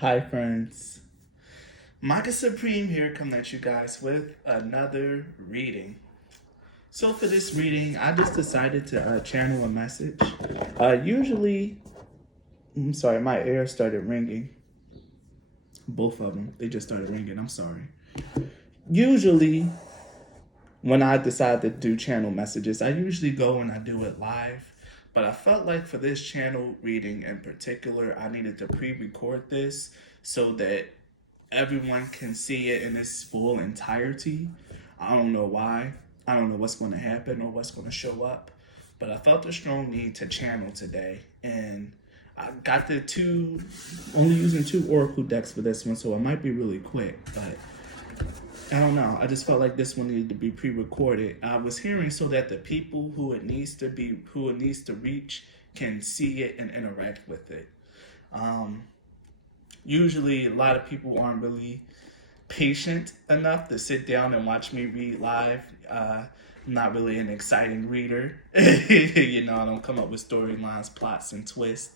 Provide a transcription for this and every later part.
Hi friends, Maka Supreme here coming at you guys with another reading. So for this reading, I just decided to channel a message. Usually, I'm sorry, my ears started ringing. Both of them, they just started ringing. I'm sorry. Usually, when I decide to do channel messages, I usually go and I do it live. But I felt like for this channel reading in particular, I needed to pre-record this so that everyone can see it in its full entirety. I don't know why. I don't know what's going to happen or what's going to show up. But I felt a strong need to channel today. And I got only using two Oracle decks for this one, so it might be really quick. But I don't know. I just felt like this one needed to be pre-recorded. I was hearing so that the people who it needs to reach can see it and interact with it. Usually, a lot of people aren't really patient enough to sit down and watch me read live. I'm not really an exciting reader. I don't come up with storylines, plots, and twists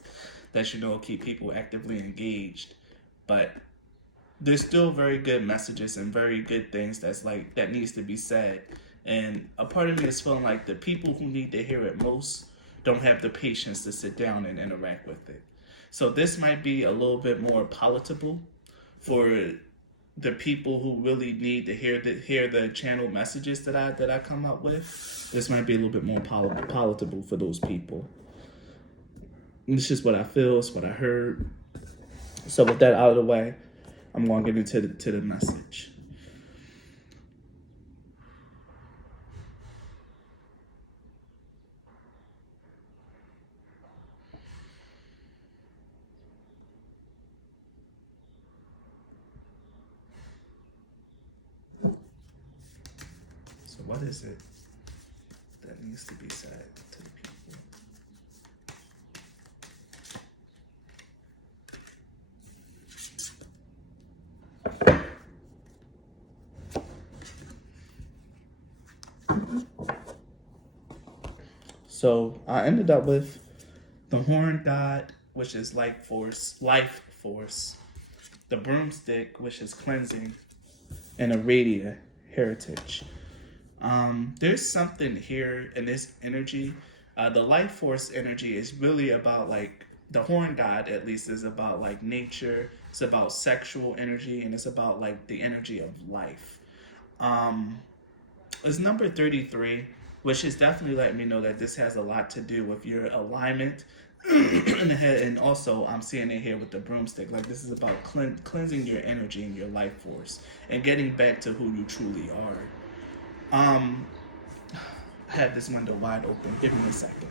that keep people actively engaged. But there's still very good messages and very good things that needs to be said. And a part of me is feeling like the people who need to hear it most don't have the patience to sit down and interact with it. So this might be a little bit more palatable for the people who really need to hear the channel messages that I come up with. This might be a little bit more palatable for those people. It's just what I feel, it's what I heard. So with that out of the way, I'm going to get into the message. So what is it that needs to be said to the people? So I ended up with the horn god, which is life force, the broomstick, which is cleansing, and a radia, heritage. There's something here in this energy. The life force energy is really about like the horn god, at least, is about like nature. It's about sexual energy, and it's about like the energy of life. Um, it's number 33, which is definitely letting me know that this has a lot to do with your alignment in the head. And also, I'm seeing it here with the broomstick. Like, this is about cleansing your energy and your life force and getting back to who you truly are. I have this window wide open. Give me a second.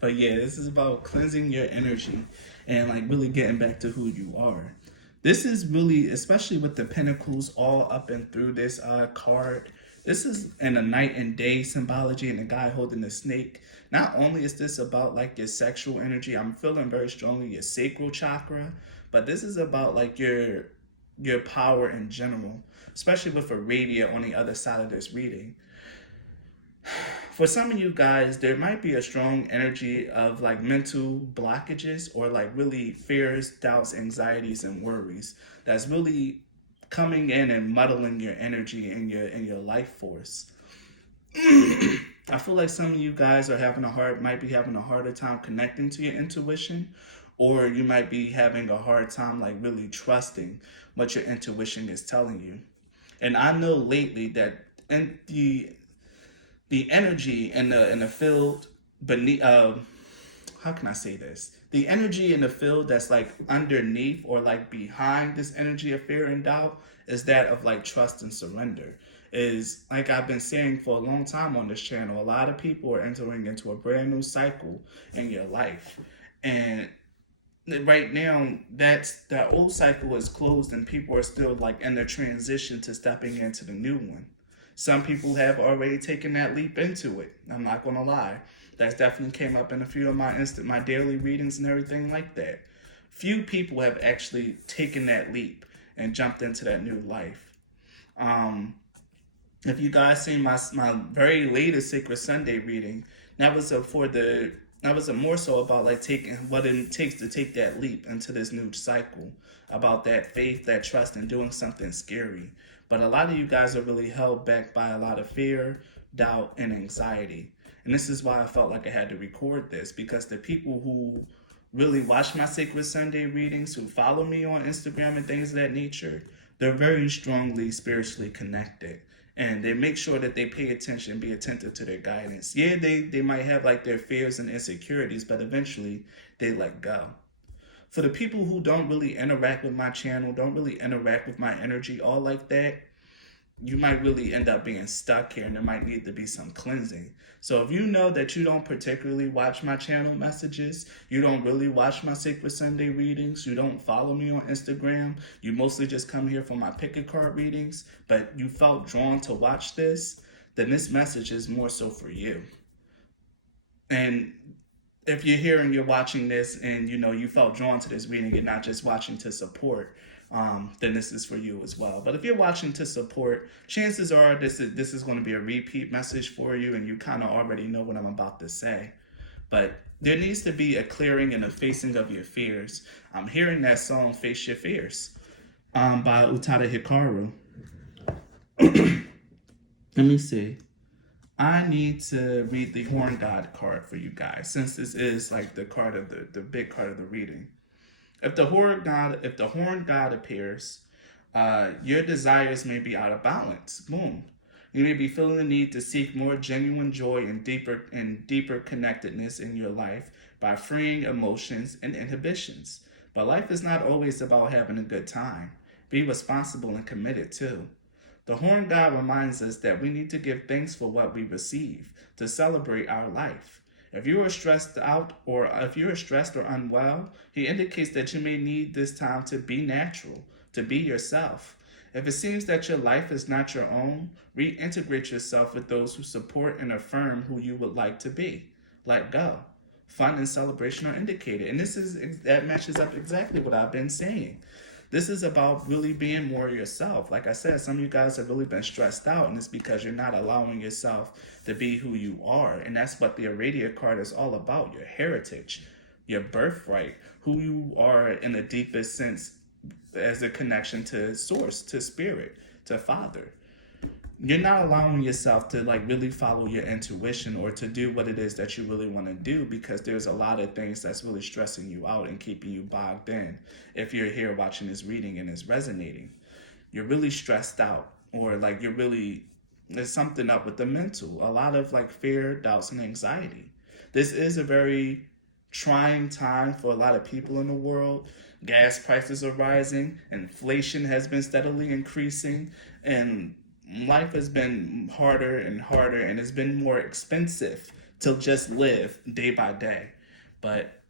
But yeah, this is about cleansing your energy and like really getting back to who you are. This is really, especially with the pentacles all up and through this card. This is in a night and day symbology and the guy holding the snake. Not only is this about like your sexual energy, I'm feeling very strongly your sacral chakra, but this is about like your power in general, especially with a radia on the other side of this reading. For some of you guys, there might be a strong energy of like mental blockages or like really fears, doubts, anxieties, and worries that's really coming in and muddling your energy and your life force. I feel like some of you guys might be having a harder time connecting to your intuition, or you might be having a hard time like really trusting what your intuition is telling you. And I know lately that in the energy in the field beneath how can I say this? The energy in the field that's like underneath or like behind this energy of fear and doubt is that of like trust and surrender. Is like I've been saying for a long time on this channel, a lot of people are entering into a brand new cycle in your life. And right now that old cycle is closed and people are still like in the transition to stepping into the new one. Some people have already taken that leap into it. I'm not gonna lie. That's definitely came up in a few of my daily readings and everything like that. few people have actually taken that leap and jumped into that new life. Um, if you guys seen my very latest Sacred Sunday reading, that was a for the that was a more so about like taking what it takes to take that leap into this new cycle, about that faith, that trust, and doing something scary. But a lot of you guys are really held back by a lot of fear, doubt, and anxiety. And this is why I felt like I had to record this, because the people who really watch my Sacred Sunday readings, who follow me on Instagram and things of that nature, they're very strongly spiritually connected. And they make sure that they pay attention, be attentive to their guidance. Yeah, they might have like their fears and insecurities, but eventually they let go. For the people who don't really interact with my channel, don't really interact with my energy, all like that, you might really end up being stuck here and there might need to be some cleansing. So if you know that you don't particularly watch my channel messages, you don't really watch my Sacred Sunday readings, you don't follow me on Instagram, you mostly just come here for my pick a card readings, but you felt drawn to watch this, then this message is more so for you. And if you're here and you're watching this and you felt drawn to this reading, you're not just watching to support, then this is for you as well. But if you're watching to support, chances are this is going to be a repeat message for you, and you kind of already know what I'm about to say. But there needs to be a clearing and a facing of your fears. I'm hearing that song "Face Your Fears" by Utada Hikaru. Let me see. I need to read the Horn God card for you guys, since this is like the card of the big card of the reading. If the Horn God appears, your desires may be out of balance. Boom. You may be feeling the need to seek more genuine joy and deeper connectedness in your life by freeing emotions and inhibitions. But life is not always about having a good time. Be responsible and committed too. The Horn God reminds us that we need to give thanks for what we receive, to celebrate our life. If you are stressed out, or if you are stressed or unwell, he indicates that you may need this time to be natural, to be yourself. If it seems that your life is not your own, reintegrate yourself with those who support and affirm who you would like to be. Let go. Fun and celebration are indicated. And that matches up exactly what I've been saying. This is about really being more yourself. Like I said, some of you guys have really been stressed out, and it's because you're not allowing yourself to be who you are. And that's what the Irradiate card is all about: your heritage, your birthright, who you are in the deepest sense as a connection to source, to spirit, to father. You're not allowing yourself to like really follow your intuition or to do what it is that you really want to do, because there's a lot of things that's really stressing you out and keeping you bogged in. If you're here watching this reading and it's resonating, you're really stressed out, or like there's something up with the mental, a lot of like fear, doubts, and anxiety. This is a very trying time for a lot of people in the world. Gas prices are rising, inflation has been steadily increasing, and life has been harder and harder, and it's been more expensive to just live day by day. But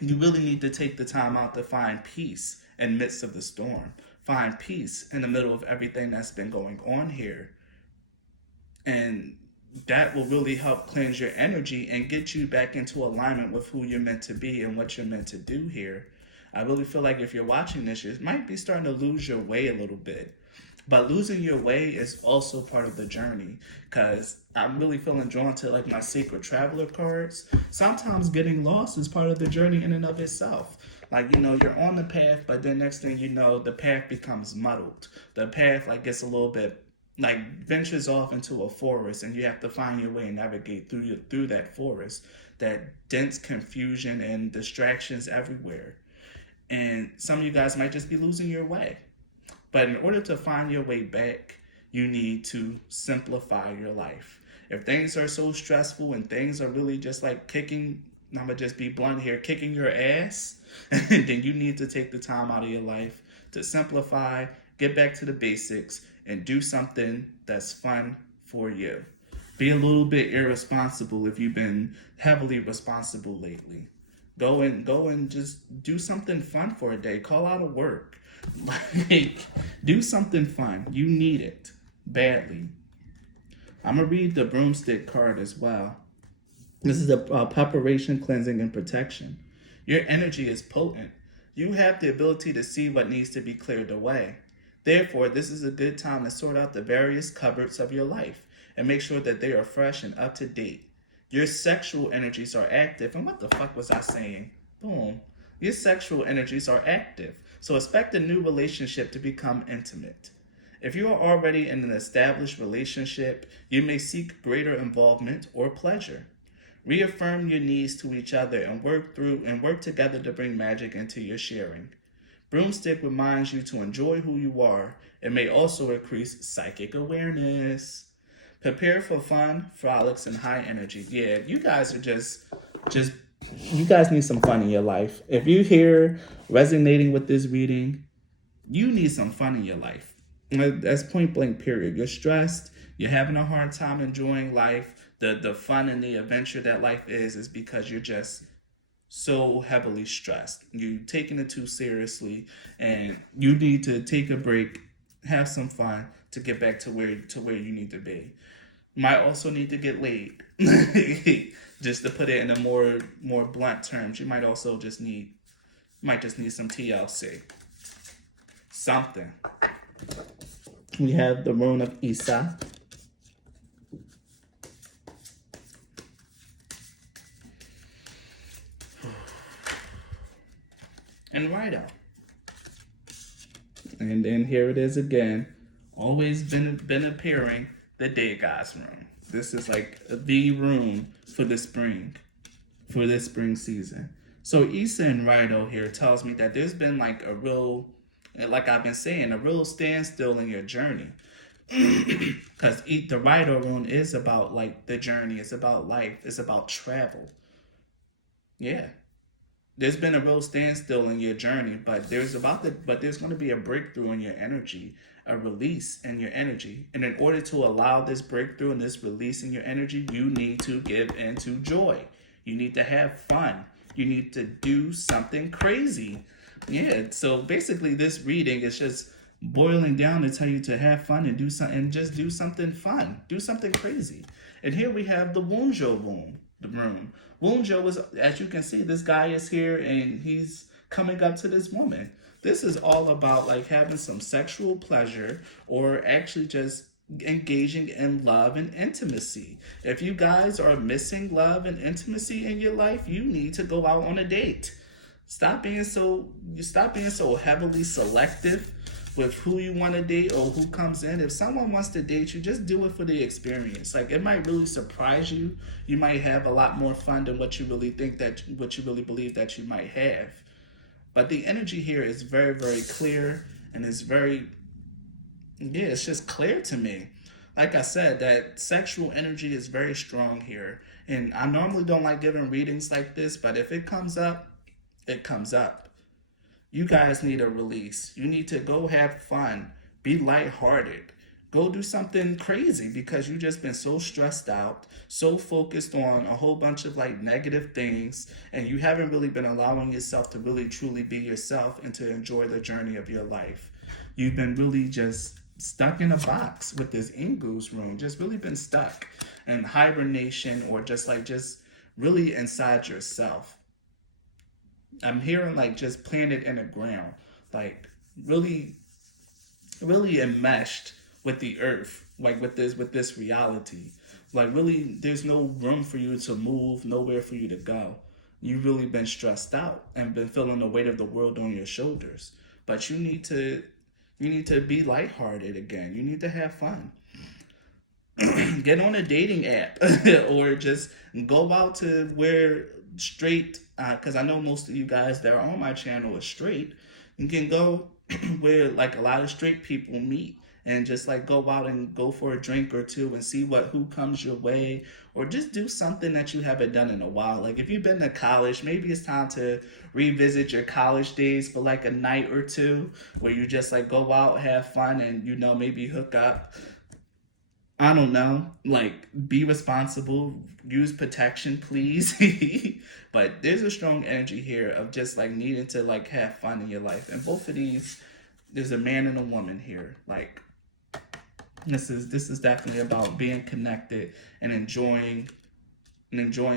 you really need to take the time out to find peace in the midst of the storm. Find peace in the middle of everything that's been going on here. And that will really help cleanse your energy and get you back into alignment with who you're meant to be and what you're meant to do here. I really feel like if you're watching this, you might be starting to lose your way a little bit. But losing your way is also part of the journey, because I'm really feeling drawn to like my Sacred Traveler cards. Sometimes getting lost is part of the journey in and of itself. Like, you're on the path, but then next thing you know, the path becomes muddled. The path like gets a little bit like ventures off into a forest, and you have to find your way and navigate through that forest, that dense confusion and distractions everywhere. And some of you guys might just be losing your way. But in order to find your way back, you need to simplify your life. If things are so stressful and things are really just like kicking, I'm going to just be blunt here, kicking your ass, then you need to take the time out of your life to simplify, get back to the basics, and do something that's fun for you. Be a little bit irresponsible if you've been heavily responsible lately. Go and just do something fun for a day. Call out of work. Like, do something fun. You need it badly. I'm going to read the Broomstick card as well. This is a preparation, cleansing, and protection. Your energy is potent. You have the ability to see what needs to be cleared away. Therefore, this is a good time to sort out the various cupboards of your life and make sure that they are fresh and up to date. Your sexual energies are active. And what the fuck was I saying? Boom. Your sexual energies are active. So expect a new relationship to become intimate. If you are already in an established relationship, you may seek greater involvement or pleasure. Reaffirm your needs to each other and work together to bring magic into your sharing. Broomstick reminds you to enjoy who you are. It may also increase psychic awareness. Prepare for fun, frolics, and high energy. Yeah, you guys are just you guys need some fun in your life. If you hear resonating with this reading, you need some fun in your life. That's point blank period. You're stressed, you're having a hard time enjoying life. The fun and the adventure that life is because you're just so heavily stressed. You're taking it too seriously and you need to take a break, have some fun to get back to where you need to be. You might also need to get laid. Just to put it in a more blunt terms. You might also just need some TLC. Something. We have the rune of Isa. And Rido. And then here it is again. Always been appearing, the day God's rune. This is like the rune for the spring. For this spring season. So Isa and Rido here tells me that there's been like a real, like I've been saying, a real standstill in your journey. Because the Rido rune is about like the journey. It's about life. It's about travel. Yeah. There's been a real standstill in your journey, but there's going to be a breakthrough in your energy, a release in your energy. And in order to allow this breakthrough and this release in your energy, you need to give into joy. You need to have fun. You need to do something crazy. Yeah, so basically this reading is just boiling down to tell you to have fun and just do something fun. Do something crazy. And here we have the Wunjo room. Wunjo is, as you can see, this guy is here and he's coming up to this woman. This is all about like having some sexual pleasure or actually just engaging in love and intimacy. If you guys are missing love and intimacy in your life, you need to go out on a date. Stop being so heavily selective with who you want to date or who comes in. If someone wants to date you, just do it for the experience. Like it might really surprise you. You might have a lot more fun than what you really believe that you might have. But the energy here is very, very clear and it's it's just clear to me. Like I said, that sexual energy is very strong here. And I normally don't like giving readings like this, but if it comes up, it comes up. You guys need a release. You need to go have fun. Be lighthearted. Go do something crazy because you've just been so stressed out, so focused on a whole bunch of like negative things, and you haven't really been allowing yourself to really truly be yourself and to enjoy the journey of your life. You've been really just stuck in a box with this Ingu's room, just really been stuck in hibernation or just really inside yourself. I'm hearing like just planted in the ground, like really, really enmeshed with the earth, like with this reality. Like really, there's no room for you to move, nowhere for you to go. You've really been stressed out and been feeling the weight of the world on your shoulders. But you need to be lighthearted again. You need to have fun. Get on a dating app or just go out to where straight, because I know most of you guys that are on my channel are straight. You can go where like a lot of straight people meet and just like go out and go for a drink or two and see who comes your way, or just do something that you haven't done in a while. Like if you've been to college, maybe it's time to revisit your college days for like a night or two where you just like go out, have fun, and maybe hook up. I don't know, like be responsible, use protection, please. But there's a strong energy here of just like needing to like have fun in your life. And both of these, there's a man and a woman here. Like this is definitely about being connected and enjoying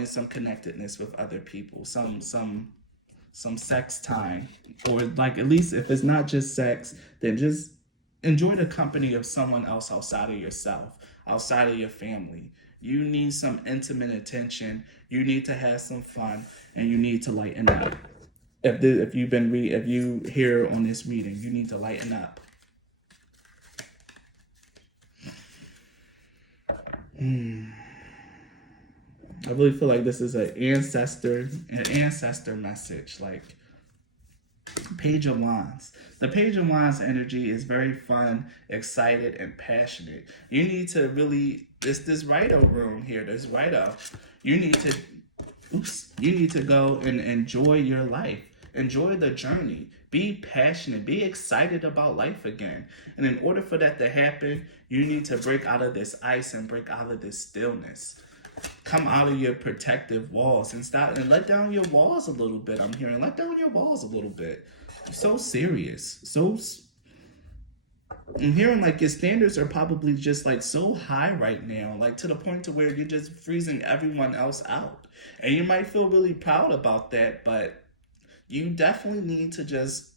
some connectedness with other people. Some some sex time, or like at least if it's not just sex, then just enjoy the company of someone else outside of yourself, outside of your family. You need some intimate attention. You need to have some fun, and you need to lighten up. If you've been if you hear on this reading, you need to lighten up. I really feel like this is an ancestor message, like Page of Wands. The Page of Wands energy is very fun, excited, and passionate. You need to really, this writer room here, this writer, you need to go and enjoy your life. Enjoy the journey. Be passionate. Be excited about life again. And in order for that to happen, you need to break out of this ice and break out of this stillness. Come out of your protective walls and stop and let down your walls a little bit. I'm hearing let down your walls a little bit. So serious. I'm hearing like your standards are probably just like so high right now, like to the point to where you're just freezing everyone else out. And you might feel really proud about that, but you definitely need to just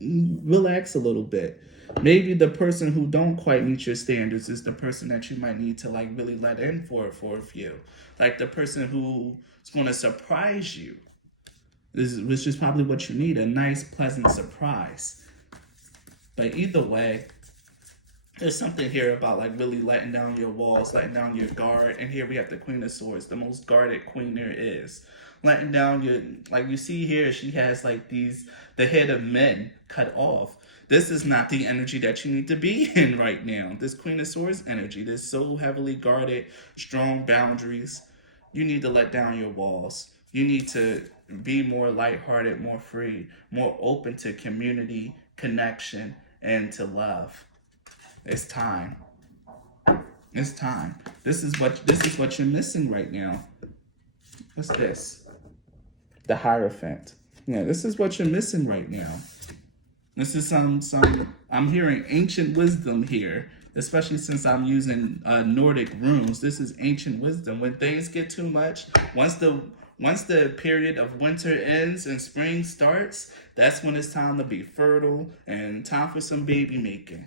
relax a little bit. Maybe the person who don't quite meet your standards is the person that you might need to like really let in for a few. Like the person who's going to surprise you. Which is probably what you need, a nice, pleasant surprise. But either way, there's something here about like really letting down your walls, letting down your guard. And here we have the Queen of Swords, the most guarded queen there is. Letting down your, like you see here, she has like the head of men cut off. This is not the energy that you need to be in right now. This Queen of Swords energy, this so heavily guarded, strong boundaries. You need to let down your walls. You need to be more lighthearted, more free, more open to community, connection, and to love. It's time. It's time. This is what you're missing right now. What's this? The Hierophant. Yeah, this is what you're missing right now. This is some I'm hearing ancient wisdom here, especially since I'm using Nordic runes. This is ancient wisdom. When things get too much, once the period of winter ends and spring starts, that's when it's time to be fertile and time for some baby making.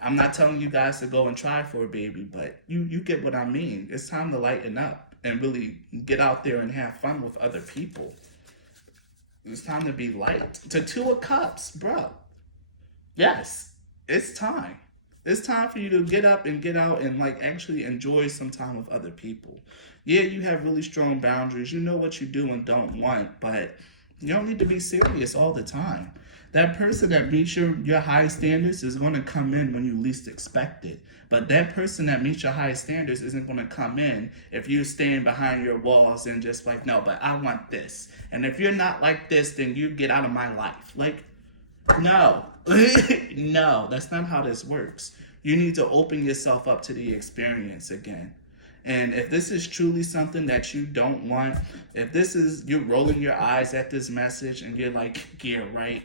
I'm not telling you guys to go and try for a baby, but you get what I mean. It's time to lighten up and really get out there and have fun with other people. It's time to be light. To Two of Cups, bro. Yes, it's time. It's time for you to get up and get out and like actually enjoy some time with other people. Yeah, you have really strong boundaries. You know what you do and don't want, but you don't need to be serious all the time. That person that meets your high standards is going to come in when you least expect it. But that person that meets your high standards isn't going to come in if you're staying behind your walls and just like, no, but I want this. And if you're not like this, then you get out of my life. Like, no. No, that's not how this works. You need to open yourself up to the experience again. And if this is truly something that you don't want, if this is, you're rolling your eyes at this message and you're like, yeah, right,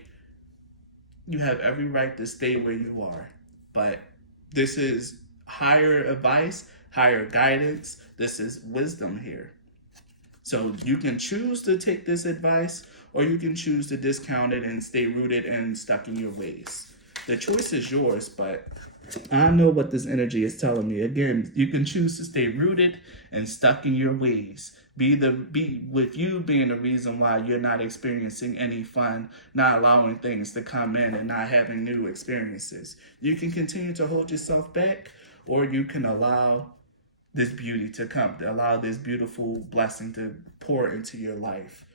you have every right to stay where you are. But this is higher advice, higher guidance. This is wisdom here. So you can choose to take this advice, or you can choose to discount it and stay rooted and stuck in your ways. The choice is yours, but I know what this energy is telling me. Again, you can choose to stay rooted and stuck in your ways. Be with you being the reason why you're not experiencing any fun, not allowing things to come in and not having new experiences. You can continue to hold yourself back, or you can allow this beauty to come, to allow this beautiful blessing to pour into your life.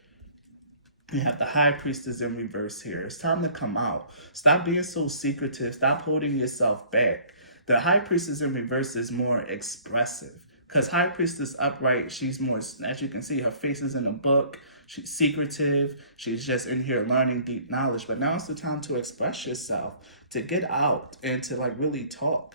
You have the High Priestess in reverse here. It's time to come out. Stop being so secretive. Stop holding yourself back. The High Priestess in reverse is more expressive. Because High Priestess upright, she's more, as you can see, her face is in a book. She's secretive. She's just in here learning deep knowledge. But now it's the time to express yourself, to get out and to like really talk.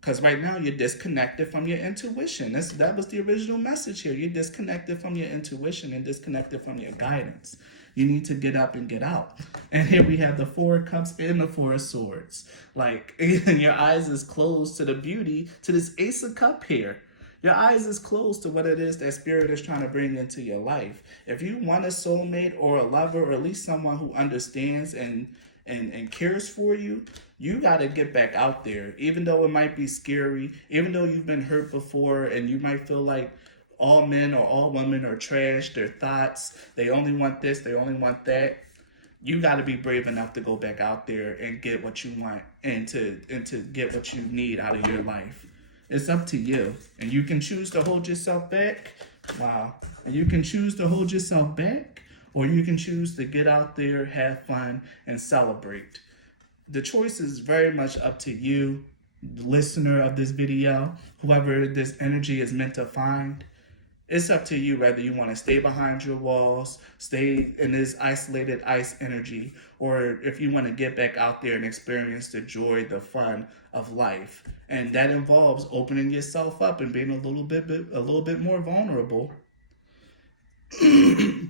Because right now you're disconnected from your intuition. That was the original message here. You're disconnected from your intuition and disconnected from your guidance. You need to get up and get out. And here we have the Four of Cups and the Four of Swords. Like, your eyes is closed to the beauty, to this Ace of Cup here. Your eyes is closed to what it is that spirit is trying to bring into your life. If you want a soulmate or a lover or at least someone who understands and cares for you, you got to get back out there. Even though it might be scary, even though you've been hurt before and you might feel like all men or all women are trash, their thoughts, they only want this, they only want that. You got to be brave enough to go back out there and get what you want and to get what you need out of your life. It's up to you. And you can choose to hold yourself back. Wow. And you can choose to hold yourself back, or you can choose to get out there, have fun, and celebrate. The choice is very much up to you, the listener of this video, whoever this energy is meant to find. It's up to you whether you want to stay behind your walls, stay in this isolated ice energy, or if you want to get back out there and experience the joy, the fun of life. And that involves opening yourself up and being a little bit more vulnerable.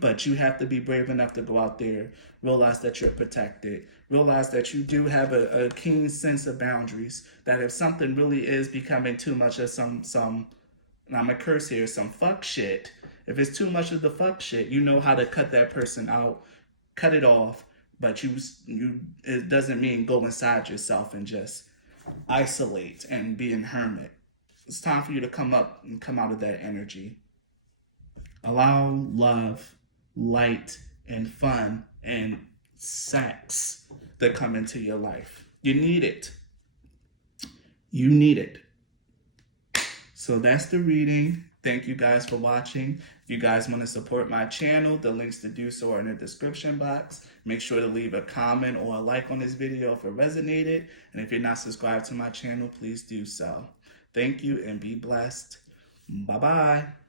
But you have to be brave enough to go out there, realize that you're protected, realize that you do have a keen sense of boundaries, that if something really is becoming too much of some and I'm gonna curse here, some fuck shit. If it's too much of the fuck shit, you know how to cut that person out, cut it off. But it doesn't mean go inside yourself and just isolate and be a hermit. It's time for you to come up and come out of that energy. Allow love, light, and fun and sex to come into your life. You need it. You need it. So that's the reading. Thank you guys for watching. If you guys want to support my channel, the links to do so are in the description box. Make sure to leave a comment or a like on this video if it resonated. And if you're not subscribed to my channel, please do so. Thank you and be blessed. Bye-bye.